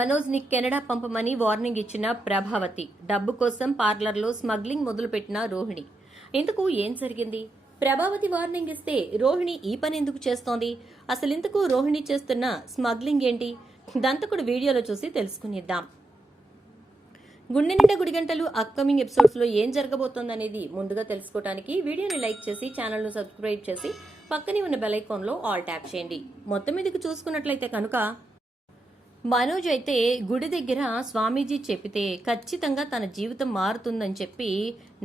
మనోజ్ ని కెనడా పంపమని వార్నింగ్ ఇచ్చిన ప్రభావతి, డబ్బు కోసం పార్లర్లో స్మగ్లింగ్ మొదలుపెట్టిన రోహిణి. ఇందుకు ఏం జరిగింది? ప్రభావతి వార్నింగ్ ఇస్తే రోహిణి ఈ పని ఎందుకు చేస్తోంది? అసలు ఇందుకు రోహిణి చేస్తున్న స్మగ్లింగ్ ఏంటి? దంతకుడు వీడియోలో చూసి తెలుసుకునిద్దాం. గుండె నిండా గుడిగంటలు అప్కమింగ్ ఎపిసోడ్స్ లో ఏం జరగబోతోందనేది ముందుగా తెలుసుకోవడానికి వీడియోని లైక్ చేసి ఛానల్ ను సబ్స్క్రైబ్ చేసి పక్కనే ఉన్న బెల్ ఐకాన్ లో ఆల్ ట్యాప్ చేయండి. మొత్తం మీదకి చూసుకున్నట్లయితే కనుక మనోజ్ అయితే గుడి దగ్గర స్వామీజీ చెప్పితే ఖచ్చితంగా తన జీవితం మారుతుందని చెప్పి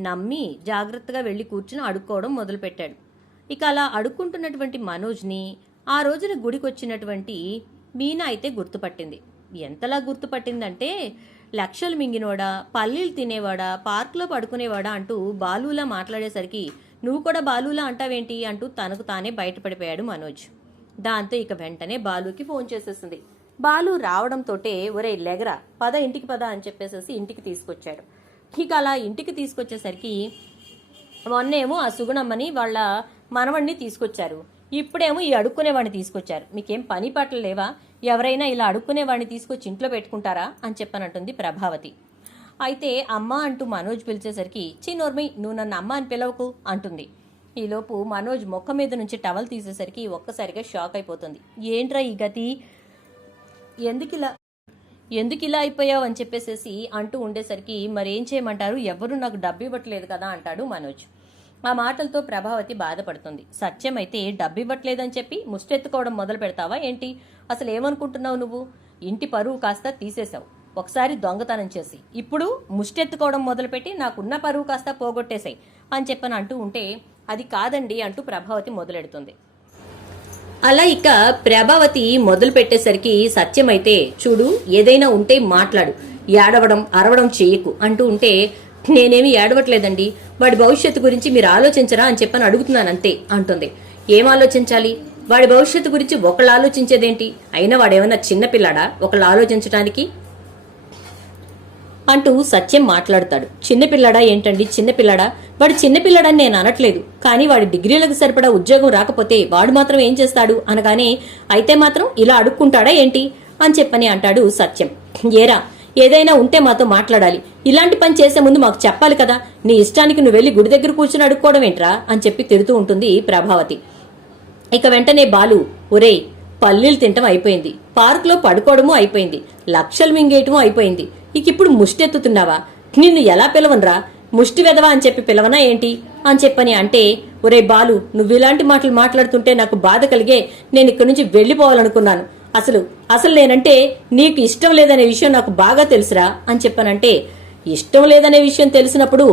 నమ్మి జాగ్రత్తగా వెళ్లి కూర్చుని అడుక్కోవడం మొదలుపెట్టాడు. ఇక అలా అడుక్కుంటున్నటువంటి మనోజ్ని ఆ రోజున గుడికి వచ్చినటువంటి మీనా అయితే గుర్తుపట్టింది. ఎంతలా గుర్తుపట్టిందంటే, లక్షలు మింగినవాడా, పల్లీలు తినేవాడా, పార్కులో పడుకునేవాడా అంటూ బాలులా మాట్లాడేసరికి నువ్వు కూడా బాలులా అంటావేంటి అంటూ తనకు తానే బయటపడిపోయాడు మనోజ్. దాంతో ఇక వెంటనే బాలుకి ఫోన్ చేసేసింది. బాలు రావడంతోటే ఒరే లెగరా, పద ఇంటికి పద అని చెప్పేసి ఇంటికి తీసుకొచ్చాడు. ఇక అలా ఇంటికి తీసుకొచ్చేసరికి మొన్నేమో ఆ సుగుణమ్మని వాళ్ళ మనవణ్ణి తీసుకొచ్చారు, ఇప్పుడేమో ఈ అడుక్కునేవాడిని తీసుకొచ్చారు. మీకేం పని పట్టలు లేవా? ఎవరైనా ఇలా అడుక్కునేవాడిని తీసుకొచ్చి ఇంట్లో పెట్టుకుంటారా అని చెప్పనంటుంది ప్రభావతి. అయితే అమ్మ అంటూ మనోజ్ పిలిచేసరికి చిన్నోర్మి, నువ్వు నన్ను అమ్మ అని పిలవకు అంటుంది. ఈలోపు మనోజ్ మొక్క మీద నుంచి టవల్ తీసేసరికి ఒక్కసారిగా షాక్ అయిపోతుంది. ఏంట్రా ఈ గతి, ఎందుకు ఇలా అయిపోయావు అని చెప్పేసేసి అంటూ ఉండేసరికి మరేం చేయమంటారు, ఎవరు నాకు డబ్బు ఇవ్వట్లేదు కదా అంటాడు మనోజ్. ఆ మాటలతో ప్రభావతి బాధపడుతుంది. సత్యం అయితే డబ్బు ఇవ్వట్లేదని చెప్పి ముష్టెత్తుకోవడం మొదలు పెడతావా ఏంటి? అసలు ఏమనుకుంటున్నావు నువ్వు? ఇంటి పరువు కాస్త తీసేశావు ఒకసారి దొంగతనం చేసి, ఇప్పుడు ముష్టెత్తుకోవడం మొదలుపెట్టి నాకున్న పరువు కాస్త పోగొట్టేశాయి అని చెప్పని అంటూ ఉంటే, అది కాదండి అంటూ ప్రభావతి మొదలెడుతుంది. అలా ఇక ప్రభావతి మొదలు పెట్టేసరికి సత్యం అయితే, చూడు ఏదైనా ఉంటే మాట్లాడు, ఏడవడం అరవడం చేయకు అంటూ ఉంటే, నేనేమి ఏడవట్లేదండి, వాడి భవిష్యత్తు గురించి మీరు ఆలోచించరా అని చెప్పని అడుగుతున్నాను అంతే అంటుంది. ఏం ఆలోచించాలి? వాడి భవిష్యత్తు గురించి ఒకళ్ళు ఆలోచించేదేంటి? అయినా వాడేమన్నా చిన్నపిల్లాడా ఒకళ్ళు ఆలోచించడానికి అంటూ సత్యం మాట్లాడతాడు. చిన్నపిల్లాడా ఏంటండి చిన్నపిల్లాడా? వాడు చిన్నపిల్లాడని నేను అనట్లేదు, కానీ వాడి డిగ్రీలకు సరిపడా ఉద్యోగం రాకపోతే వాడు మాత్రం ఏం చేస్తాడు అనగానే, అయితే మాత్రం ఇలా అడుక్కుంటాడా ఏంటి అని చెప్పని అంటాడు సత్యం. ఏరా, ఏదైనా ఉంటే మాతో మాట్లాడాలి, ఇలాంటి పని చేసే ముందు మాకు చెప్పాలి కదా, నీ ఇష్టానికి నువ్వు వెళ్లి గుడి దగ్గర కూర్చుని అడుక్కోవడం ఏంట్రా అని చెప్పి తిడుతూ ఉంటుంది ప్రభావతి. ఇక వెంటనే బాలు, ఒరేయ్ పల్లీలు తింటం అయిపోయింది, పార్కులో పడుకోవడము అయిపోయింది, లక్షలు మింగేయటము అయిపోయింది, ఇక ఇప్పుడు ముష్టెత్తుతున్నావా? నిన్ను ఎలా పిలవనరా, ముష్టి వెదవా అని చెప్పి పిలవనా ఏంటి అని చెప్పని అంటే, ఒరే బాలు, నువ్వు ఇలాంటి మాటలు మాట్లాడుతుంటే నాకు బాధ కలిగే నేను ఇక్కడి నుంచి వెళ్లిపోవాలనుకున్నాను. అసలు నేనంటే నీకు ఇష్టం లేదనే విషయం నాకు బాగా తెలుసురా అని చెప్పనంటే, ఇష్టం లేదనే విషయం తెలిసినప్పుడు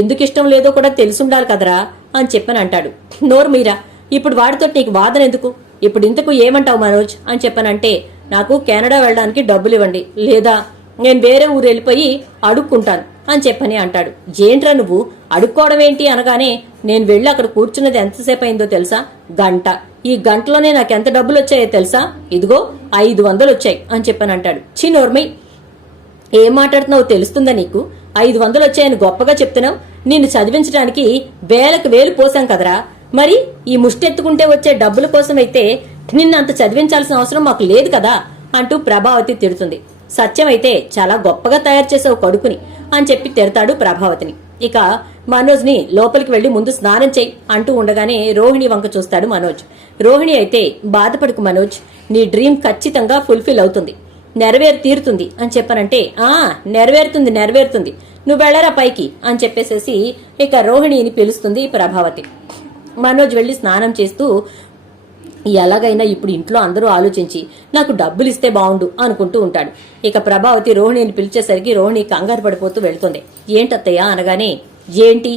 ఎందుకు ఇష్టం లేదో కూడా తెలుసుండాలి కదరా అని చెప్పని అంటాడు. నోరు మీరా, ఇప్పుడు వాడితో నీకు వాదన ఎందుకు? ఇప్పుడు ఇంతకు ఏమంటావు మనోజ్ అని చెప్పనంటే, నాకు కెనడా వెళ్ళడానికి డబ్బులు ఇవ్వండి, లేదా నేను వేరే ఊరు వెళ్ళిపోయి అడుక్కుంటాను అని చెప్పని అంటాడు. ఏంట్రా నువ్వు అడుక్కోవడం ఏంటి అనగానే, నేను వెళ్ళి అక్కడ కూర్చున్నది ఎంతసేపు అయిందో తెలుసా? గంట. ఈ గంటలోనే నాకు ఎంత డబ్బులు వచ్చాయో తెలుసా? ఇదిగో 500 వచ్చాయి అని చెప్పని అంటాడు. చిన్నోర్మై, ఏం మాట్లాడుతున్నావు తెలుస్తుందా నీకు? 500 వచ్చాయని గొప్పగా చెప్తున్నావు, నిన్ను చదివించడానికి వేలకు వేలు పోసాం కదరా, మరి ఈ ముష్టెత్తుకుంటే వచ్చే డబ్బుల కోసం అయితే నిన్నంత చదివించాల్సిన అవసరం మాకు లేదు కదా అంటూ ప్రభావతి తిడుతుంది. సత్యం అయితే, చాలా గొప్పగా తయారు చేసావు కొడుకుని అని చెప్పి తిడతాడు ప్రభావతిని. ఇక మనోజ్ ని లోపలికి వెళ్లి ముందు స్నానం చేయి అంటూ ఉండగానే రోహిణి వంక చూస్తాడు మనోజ్. రోహిణి అయితే, బాధపడకు మనోజ్, నీ డ్రీమ్ ఖచ్చితంగా ఫుల్ఫిల్ అవుతుంది, తీరుతుంది అని చెప్పనంటే, నెరవేరుతుంది, నువ్వు వెళ్ళరా పైకి అని చెప్పేసేసి ఇక రోహిణిని పిలుస్తుంది ప్రభావతి. మనోజ్ వెళ్లి స్నానం చేస్తూ, ఎలాగైనా ఇప్పుడు ఇంట్లో అందరూ ఆలోచించి నాకు డబ్బులు ఇస్తే బాగుండు అనుకుంటూ ఉంటాడు. ఇక ప్రభావతి రోహిణిని పిలిచేసరికి రోహిణి కంగారు పడిపోతూ వెళ్తుంది. ఏంటత్తయ్యా అనగానే, ఏంటి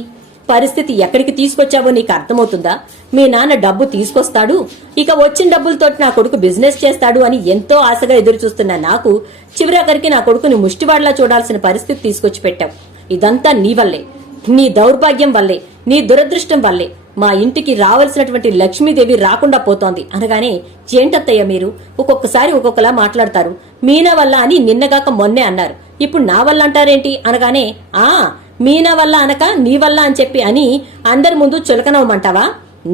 పరిస్థితి, ఎక్కడికి తీసుకొచ్చావో నీకు అర్థమవుతుందా? మీ నాన్న డబ్బు తీసుకొస్తాడు, ఇక వచ్చిన డబ్బులతో నా కొడుకు బిజినెస్ చేస్తాడు అని ఎంతో ఆశగా ఎదురు చూస్తున్నా నాకు చివరాఖరికి నా కొడుకుని ముష్టివాడలా చూడాల్సిన పరిస్థితి తీసుకొచ్చి పెట్టావు. ఇదంతా నీ వల్లే, నీ దౌర్భాగ్యం వల్లే, నీ దురదృష్టం వల్లే మా ఇంటికి రావాల్సినటువంటి లక్ష్మీదేవి రాకుండా పోతోంది అనగానే, ఏంటత్తయ్య మీరు ఒక్కొక్కసారి ఒక్కొక్కలా మాట్లాడతారు, మీనా వల్ల అని నిన్నగాక మొన్నే అన్నారు, ఇప్పుడు నా వల్ల అంటారేంటి అనగానే, మీనా వల్ల అనక నీ వల్ల అని చెప్పి అని అందరి ముందు చులకనవ్వమంటావా?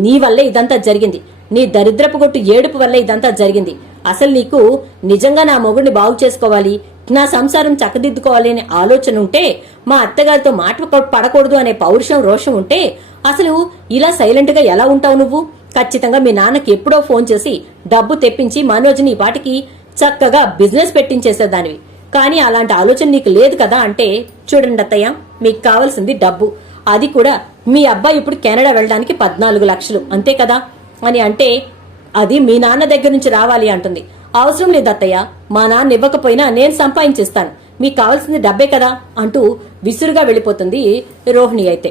నీ వల్లే ఇదంతా జరిగింది. నీ దరిద్రపు కొట్టు ఏడుపు వల్లే ఇదంతా జరిగింది. అసలు నీకు నిజంగా నా మొగుడిని బాగు చేసుకోవాలి, నా సంసారం చక్కదిద్దుకోవాలి అనే ఆలోచన ఉంటే, మా అత్తగారితో మాట పడకూడదు అనే పౌరుషం రోషం ఉంటే అసలు ఇలా సైలెంట్ గా ఎలా ఉంటావు నువ్వు? ఖచ్చితంగా మీ నాన్నకి ఎప్పుడో ఫోన్ చేసి డబ్బు తెప్పించి మనోజ్ని ఈ పాటికి చక్కగా బిజినెస్ పెట్టించేసేదానివి. కానీ అలాంటి ఆలోచన నీకు లేదు కదా అంటే, చూడండి అత్తయ్య, మీకు కావాల్సింది డబ్బు. అది కూడా మీ అబ్బాయి ఇప్పుడు కెనడా వెళ్ళడానికి 14 లక్షలు అంతే కదా అని అంటే, అది మీ నాన్న దగ్గర నుంచి రావాలి అంటుంది. అవసరం లేదు అత్తయ్య, మా నాన్న ఇవ్వకపోయినా నేను సంపాదించేస్తాను, మీకు కావాల్సింది డబ్బే కదా అంటూ విసురుగా వెళ్ళిపోతుంది రోహిణి. అయితే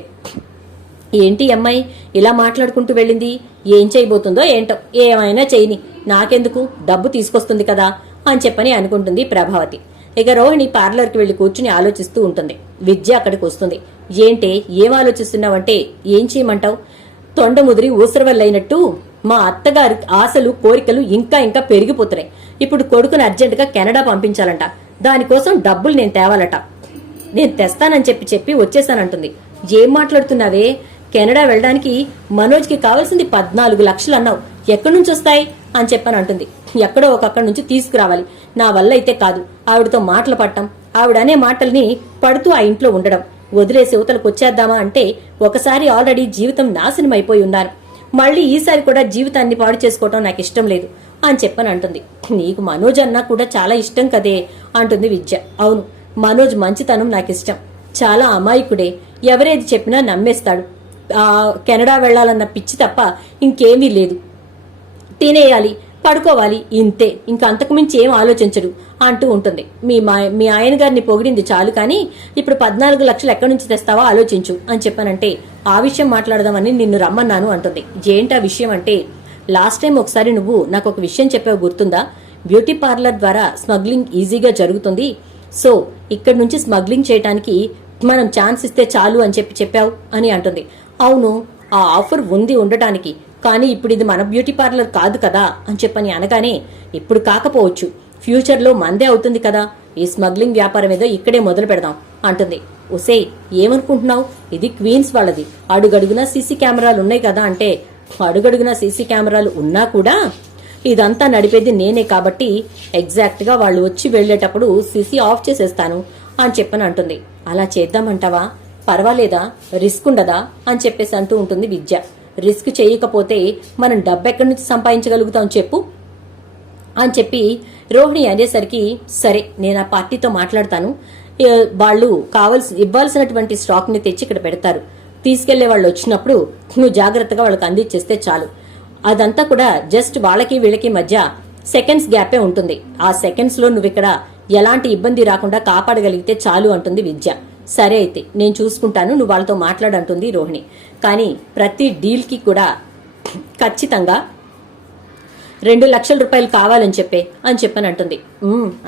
ఏంటి అమ్మాయి ఇలా మాట్లాడుకుంటూ వెళ్ళింది? ఏం చేయబోతుందో ఏంటో, ఏమైనా చేయని, నాకెందుకు, డబ్బు తీసుకొస్తుంది కదా అని చెప్పని అనుకుంటుంది ప్రభావతి. ఇక రోహిణి పార్లర్కి వెళ్లి కూర్చుని ఆలోచిస్తూ ఉంటుంది. విద్య అక్కడికి వస్తుంది. ఏంటే ఏం ఆలోచిస్తున్నావంటే, ఏం చేయమంటావు? తొండ ముదిరి ఊసరవల్లైనట్టు మా అత్తగారి ఆశలు కోరికలు ఇంకా ఇంకా పెరిగిపోతున్నాయి. ఇప్పుడు కొడుకుని అర్జెంటుగా కెనడా పంపించాలంట, దానికోసం డబ్బులు నేను తేవాలట. నేను తెస్తానని చెప్పి వచ్చేసానంటుంది. ఏం మాట్లాడుతున్నావే? కెనడా వెళ్ళడానికి మనోజ్కి కావాల్సింది 14 లక్షలు అన్నావు, ఎక్కడి నుంచి వస్తాయి అని చెప్పని అంటుంది. ఎక్కడో ఒకక్కడి నుంచి తీసుకురావాలి, నా వల్ల అయితే కాదు. ఆవిడతో మాటలు పట్టం, ఆవిడనే మాటల్ని పడుతూ ఆ ఇంట్లో ఉండడం, వదిలేసి యువతలకు వచ్చేద్దామా అంటే, ఒకసారి ఆల్రెడీ జీవితం నాశనం అయిపోయి ఉన్నాను, మళ్ళీ ఈసారి కూడా జీవితాన్ని పాడు చేసుకోవటం నాకు ఇష్టం లేదు అని చెప్పని అంటుంది. నీకు మనోజ్ అన్నా కూడా చాలా ఇష్టం కదే అంటుంది విద్య. అవును, మనోజ్ మంచితనం నాకు ఇష్టం, చాలా అమాయకుడే, ఎవరేది చెప్పినా నమ్మేస్తాడు. కెనడా వెళ్లాలన్న పిచ్చి తప్ప ఇంకేమీ లేదు. తినేయాలి, పడుకోవాలి, ఇంతే, ఇంకా అంతకుమించి ఏం ఆలోచించడు అంటూ ఉంటుంది. మీ ఆయన గారిని పొగిడింది చాలు, కానీ ఇప్పుడు 14 లక్షలు ఎక్కడి నుంచి తెస్తావో ఆలోచించు అని చెప్పానంటే, ఆ విషయం మాట్లాడదామని నిన్ను రమ్మన్నాను అంటుంది. ఏంటా విషయం అంటే, లాస్ట్ టైం ఒకసారి నువ్వు నాకు ఒక విషయం చెప్పావు గుర్తుందా? బ్యూటీ పార్లర్ ద్వారా స్మగ్లింగ్ ఈజీగా జరుగుతుంది, సో ఇక్కడి నుంచి స్మగ్లింగ్ చేయడానికి మనం ఛాన్స్ ఇస్తే చాలు అని చెప్పావు అని అంటుంది. అవును, ఆ ఆఫర్ ఉంది ఉండటానికి, కానీ ఇప్పుడు ఇది మన బ్యూటీ పార్లర్ కాదు కదా అని చెప్పని అనగానే, ఇప్పుడు కాకపోవచ్చు, ఫ్యూచర్లో మందే అవుతుంది కదా, ఈ స్మగ్లింగ్ వ్యాపారం ఏదో ఇక్కడే మొదలు పెడదాం అంటుంది. ఒసేయ్, ఏమనుకుంటున్నావు? ఇది క్వీన్స్ వాళ్ళది, అడుగడుగునా సీసీ కెమెరాలు ఉన్నాయి కదా అంటే, అడుగడుగునా సీసీ కెమెరాలు ఉన్నా కూడా ఇదంతా నడిపేది నేనే కాబట్టి ఎగ్జాక్ట్ గా వాళ్ళు వచ్చి వెళ్లేటప్పుడు సీసీ ఆఫ్ చేసేస్తాను అని చెప్పని అంటుంది. అలా చేద్దామంటావా? పర్వాలేదా? రిస్క్ ఉండదా అని చెప్పేసి అంటూ ఉంటుంది విద్య. రిస్క్ చేయకపోతే మనం డబ్బు ఎక్కడి నుంచి సంపాదించగలుగుతాం చెప్పు అని చెప్పి రోహిణి అనేసరికి, సరే నేను ఆ పార్టీతో మాట్లాడతాను, వాళ్ళు ఇవ్వాల్సినటువంటి స్టాక్ ని తెచ్చి ఇక్కడ పెడతారు, తీసుకెళ్లే వాళ్ళు వచ్చినప్పుడు నువ్వు జాగ్రత్తగా వాళ్ళకి అందించేస్తే చాలు, అదంతా కూడా జస్ట్ వాళ్ళకి వీళ్ళకి మధ్య సెకండ్స్ గ్యాపే ఉంటుంది, ఆ సెకండ్స్ లో నువ్వు ఇక్కడ ఎలాంటి ఇబ్బంది రాకుండా కాపాడగలిగితే చాలు అంటుంది విద్య. సరే అయితే నేను చూసుకుంటాను, నువ్వు వాళ్ళతో మాట్లాడంటుంది రోహిణి. కానీ ప్రతి డీల్ కి కూడా ఖచ్చితంగా 2 లక్షల రూపాయలు కావాలని చెప్పని అంటుంది.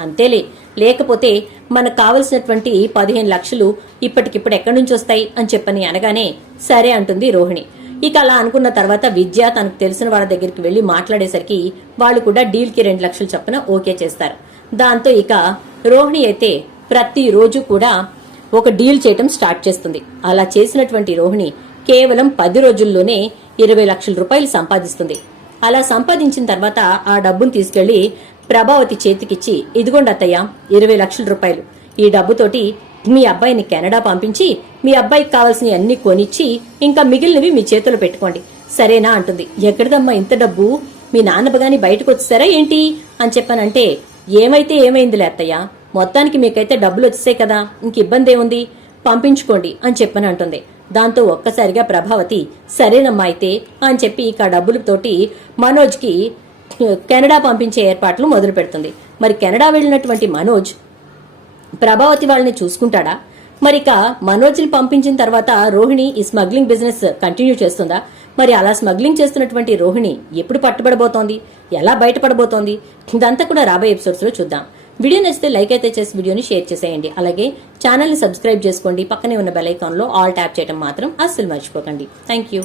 అంతేలే, లేకపోతే మనకు కావలసినటువంటి 15 లక్షలు ఇప్పటికిప్పుడు ఎక్కడి నుంచి వస్తాయి అని చెప్పని అనగానే, సరే అంటుంది రోహిణి. ఇక అలా అనుకున్న తర్వాత విద్య తనకు తెలిసిన వాళ్ళ దగ్గరికి వెళ్లి మాట్లాడేసరికి వాళ్ళు కూడా డీల్ కి 2 లక్షలు చొప్పున ఓకే చేస్తారు. దాంతో ఇక రోహిణి అయితే ప్రతి రోజు కూడా ఒక డీల్ చేయటం స్టార్ట్ చేస్తుంది. అలా చేసినటువంటి రోహిణి కేవలం 10 రోజుల్లోనే 20 లక్షల రూపాయలు సంపాదిస్తుంది. అలా సంపాదించిన తర్వాత ఆ డబ్బును తీసుకెళ్లి ప్రభావతి చేతికిచ్చి, ఇదిగోండి అత్తయ్య 20 లక్షల రూపాయలు, ఈ డబ్బుతోటి మీ అబ్బాయిని కెనడా పంపించి మీ అబ్బాయికి కావాల్సినవి అన్ని కొనిచ్చి ఇంకా మిగిలినవి మీ చేతిలో పెట్టుకోండి, సరేనా అంటుంది. ఎక్కడిదమ్మా ఇంత డబ్బు, మీ నాన్నబగాని బయటకు వచ్చేసారా ఏంటి అని చెప్పానంటే, ఏమైతే ఏమైందిలే అత్తయ్య, మొత్తానికి మీకైతే డబ్బులు వచ్చేసాయి కదా, ఇంక ఇబ్బంది ఏముంది, పంపించుకోండి అని చెప్పని అంటుంది. దాంతో ఒక్కసారిగా ప్రభావతి సరేనమ్మా అయితే అని చెప్పి ఇక డబ్బులతోటి మనోజ్కి కెనడా పంపించే ఏర్పాట్లు మొదలు పెడుతుంది. మరి కెనడా వెళ్ళినటువంటి మనోజ్ ప్రభావతి వాళ్ళని చూసుకుంటాడా? మరిక మనోజ్ని పంపించిన తర్వాత రోహిణి ఈ స్మగ్లింగ్ బిజినెస్ కంటిన్యూ చేస్తుందా? మరి అలా స్మగ్లింగ్ చేస్తున్నటువంటి రోహిణి ఎప్పుడు పట్టుబడబోతోంది, ఎలా బయటపడబోతోంది, ఇదంతా కూడా రాబోయే ఎపిసోడ్స్ లో చూద్దాం. వీడియో నచ్చితే లైక్ అయితే చేసి వీడియోని షేర్ చేసేయండి. అలాగే ఛానల్ ని సబ్స్క్రైబ్ చేసుకోండి, పక్కనే ఉన్న బెల్ ఐకాన్ లో ఆల్ ట్యాప్ చేయడం మాత్రం అస్సలు మర్చిపోకండి. Thank you.